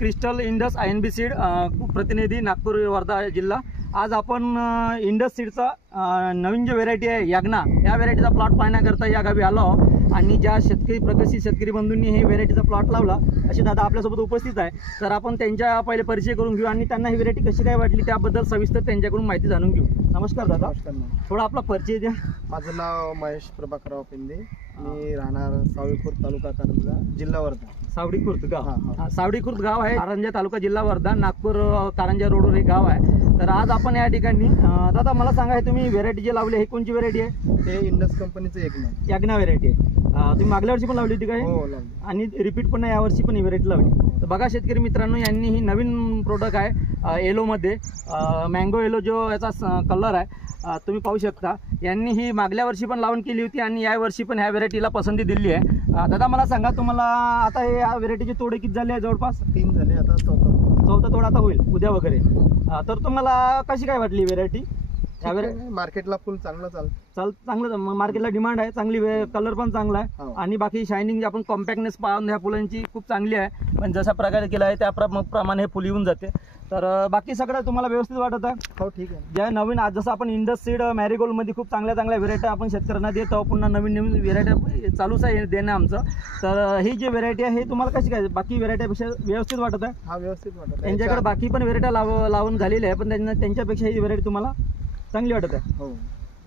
Crystal Indus INB seed प्रतिनिधी नागपूर वर्धा जिल्हा। आज आपण इंडस सीडचा नवीन जो व्हेरायटी आहे याग्ना, या व्हेरायटीचा प्लॉट पाहण्याकरता या गावी आलो आहोत आणि ज्या शेतकरी प्रगतशील शेतकरी बंधूंनी हे व्हेरायटीचा प्लॉट लावला असे दादा आपल्यासोबत उपस्थित आहे। तर आपण त्यांच्या पहिले परिचय करून घेऊ आणि त्यांना ही व्हेरायटी कशी काय वाटली त्याबद्दल सविस्तर त्यांच्याकडून माहिती जाणून घेऊ। नमस्कार दादा। नमस्कार। थोडा आपला परिचय द्या। माझं नाव महेश प्रभाकरराव पिंदे, मी राहणार सावडी खुर्द तालुका कारंजा जिल्हा वर्धा। सावडी खुर्द गाव, हा। सावडी खुर्द गाव आहे, कारंजा तालुका जिल्हा वर्धा, नागपूर कारंजा रोडवर हे गाव आहे। तर आज आपण या ठिकाणी दादा मला सांगा, हे तुम्ही व्हेरायटी जे लावली हे कोणची व्हेरायटी आहे? ते इंडस कंपनीचं याग्ना व्हेरायटी आहे। तुम्ही मागल्या वर्षी पण लावली होती काय? हो, लावली आणि रिपीट पण या वर्षी पण ही व्हेरायटी लावली। तर बघा शेतकरी मित्रांनो, यांनी ही नवीन प्रोडक्ट आहे येलोमध्ये, मँगो येलो जो याचा कलर आहे तुम्ही पाहू शकता। यांनी ही मागल्या वर्षी पण लावण केली होती आणि या वर्षी पण ह्या व्हेरायटीला पसंती दिली आहे। दादा मला सांगा, तुम्हाला आता हे या व्हेरायटीचे तोडे किती झाले आहे? जवळपास 3 झाले, आता चौथा तोडा आता होईल उद्या वगैरे। तर तुम्हाला कशी काय वाटली व्हेरायटी? मार्केटला फुल चांगलं चांगलं मार्केटला डिमांड आहे, चांगली कलर पण चांगला आहे आणि बाकी शायनिंग आपण कॉम्पॅक्टनेस पाहून ह्या फुलांची खूप चांगली आहे। पण जशा प्रकारे केला आहे त्या प्रमाणे हे फुल येऊन जाते। तर बाकी सगळं तुम्हाला व्यवस्थित वाटत आहे? हो, ठीक आहे। ज्या नवीन आज जसं आपण इंडस सीड मॅरीगोल्डमध्ये खूप चांगल्या व्हेरायटी आपण शेतकऱ्यांना देतो, पुन्हा नवीन व्हेरायटी चालूच आहे देणं आमचं। तर ही जी व्हेरायटी आहे हे तुम्हाला कशी काय बाकी व्हेरायटीपेक्षा व्यवस्थित वाटत आहे? हा, व्यवस्थित वाटत आहे। त्यांच्याकडे बाकी पण व्हेरायटी लावून झालेली आहे, पण त्यांच्यापेक्षा ही व्हेरायटी तुम्हाला चांगली वाटत आहे? हो,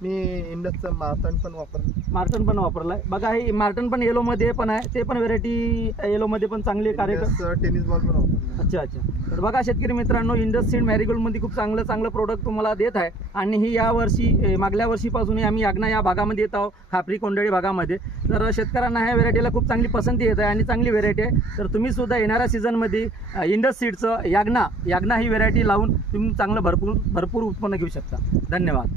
मी इंडसचं मार्टन पण वापरलाय। बघा हे मार्टन पण येलोमध्ये पण आहे, ते पण व्हेरायटी येलोमध्ये पण चांगली कार्य टेनिस बॉल पण वापरतो। अच्छा। तर बघा शेतकरी मित्रांनो, इंडस सीड मॅरीगोल्डमध्ये खूप चांगलं प्रोडक्ट तुम्हाला देत आहे आणि ही या वर्षी मागल्या वर्षीपासून आम्ही याग्ना या भागामध्ये येत आहोत, खापरी कोंडळी भागामध्ये। तर शेतकऱ्यांना ह्या व्हेरायटीला खूप चांगली पसंती येत आहे आणि चांगली व्हेरायटी आहे। तर तुम्ही सुद्धा येणाऱ्या सीझनमध्ये इंडस सीडचं याग्ना ही व्हेरायटी लावून तुम्ही चांगलं भरपूर उत्पन्न घेऊ शकता। धन्यवाद।